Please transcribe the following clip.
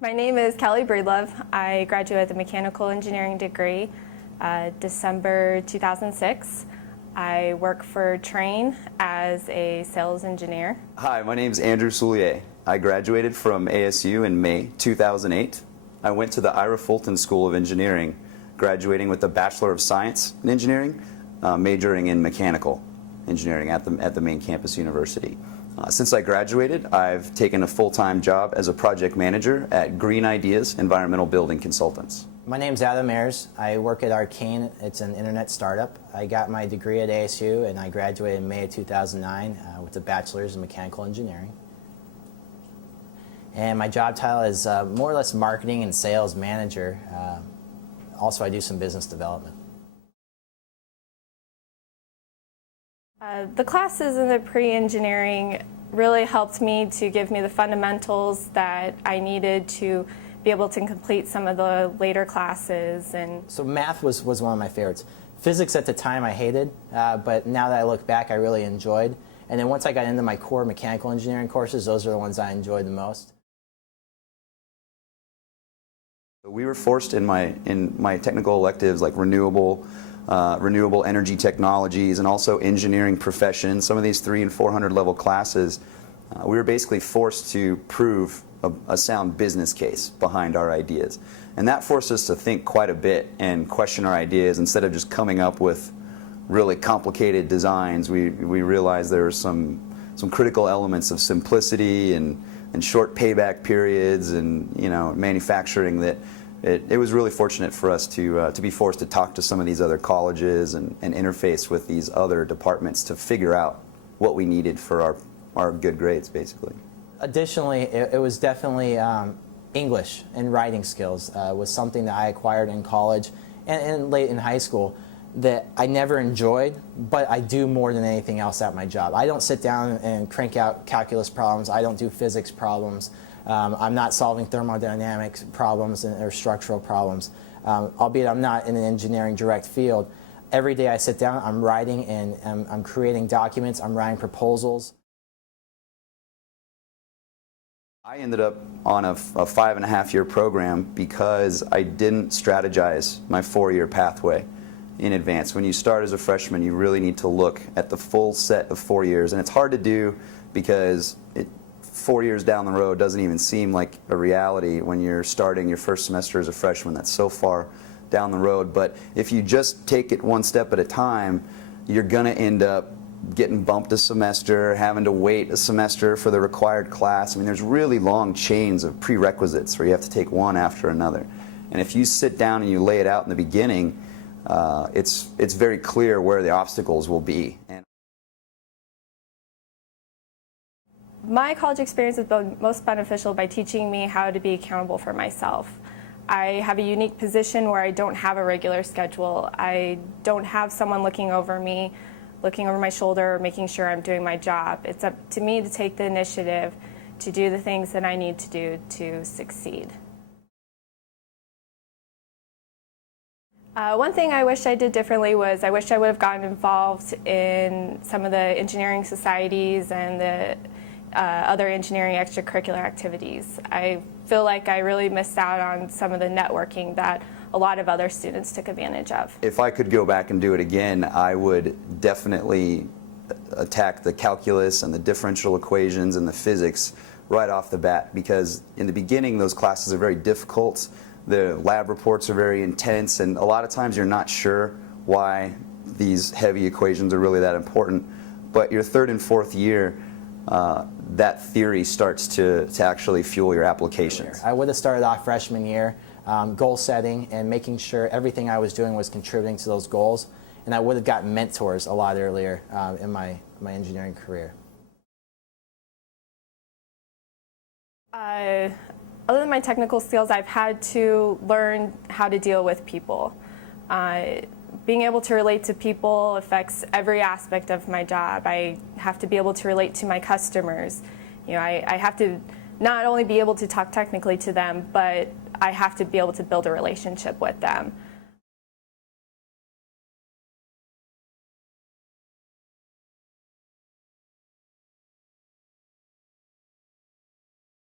My name is Kelly Breedlove. I graduated with a mechanical engineering degree December 2006. I work for Trane as a sales engineer. Hi, my name is Andrew Soulier. I graduated from ASU in May 2008. I went to the Ira Fulton School of Engineering, graduating with a Bachelor of Science in Engineering, majoring in mechanical engineering at the main campus university. Since I graduated, I've taken a full-time job as a project manager at Green Ideas Environmental Building Consultants. My name's Adam Ayers. I work at Arcane. It's an internet startup. I got my degree at ASU and I graduated in May of 2009 with a bachelor's in mechanical engineering. And my job title is more or less marketing and sales manager. Also, I do some business development. The classes in the pre-engineering really helped me to give me the fundamentals that I needed to be able to complete some of the later classes. So math was one of my favorites. Physics at the time I hated, but now that I look back I really enjoyed. And then once I got into my core mechanical engineering courses, those are the ones I enjoyed the most. We were forced in my technical electives like renewable energy technologies and also engineering professions, some of these 300 and 400 level classes, we were basically forced to prove a sound business case behind our ideas. And that forced us to think quite a bit and question our ideas instead of just coming up with really complicated designs. We realized there were some critical elements of simplicity and short payback periods and manufacturing that it was really fortunate for us to be forced to talk to some of these other colleges and interface with these other departments to figure out what we needed for our good grades, basically. Additionally, it was definitely English and writing skills was something that I acquired in college and late in high school that I never enjoyed, but I do more than anything else at my job. I don't sit down and crank out calculus problems. I don't do physics problems. I'm not solving thermodynamics problems or structural problems, albeit I'm not in an engineering direct field. Every day I sit down, I'm writing and I'm creating documents, I'm writing proposals. I ended up on a 5.5-year program because I didn't strategize my 4-year pathway in advance. When you start as a freshman, you really need to look at the full set of 4 years, and it's hard to do because 4 years down the road doesn't even seem like a reality when you're starting your first semester as a freshman. That's so far down the road. But if you just take it one step at a time, you're going to end up getting bumped a semester, having to wait a semester for the required class. I mean, there's really long chains of prerequisites where you have to take one after another. And if you sit down and you lay it out in the beginning, it's very clear where the obstacles will be. My college experience has been most beneficial by teaching me how to be accountable for myself. I have a unique position where I don't have a regular schedule. I don't have someone looking over me, looking over my shoulder, making sure I'm doing my job. It's up to me to take the initiative to do the things that I need to do to succeed. One thing I wish I did differently was I wish I would have gotten involved in some of the engineering societies and the other engineering extracurricular activities. I feel like I really missed out on some of the networking that a lot of other students took advantage of. If I could go back and do it again, I would definitely attack the calculus and the differential equations and the physics right off the bat, because in the beginning those classes are very difficult. The lab reports are very intense, and a lot of times you're not sure why these heavy equations are really that important. But your third and fourth year, that theory starts to actually fuel your applications. I would have started off freshman year goal setting and making sure everything I was doing was contributing to those goals, and I would have gotten mentors a lot earlier in my engineering career. Other than my technical skills, I've had to learn how to deal with people. Being able to relate to people affects every aspect of my job. I have to be able to relate to my customers. I have to not only be able to talk technically to them, but I have to be able to build a relationship with them.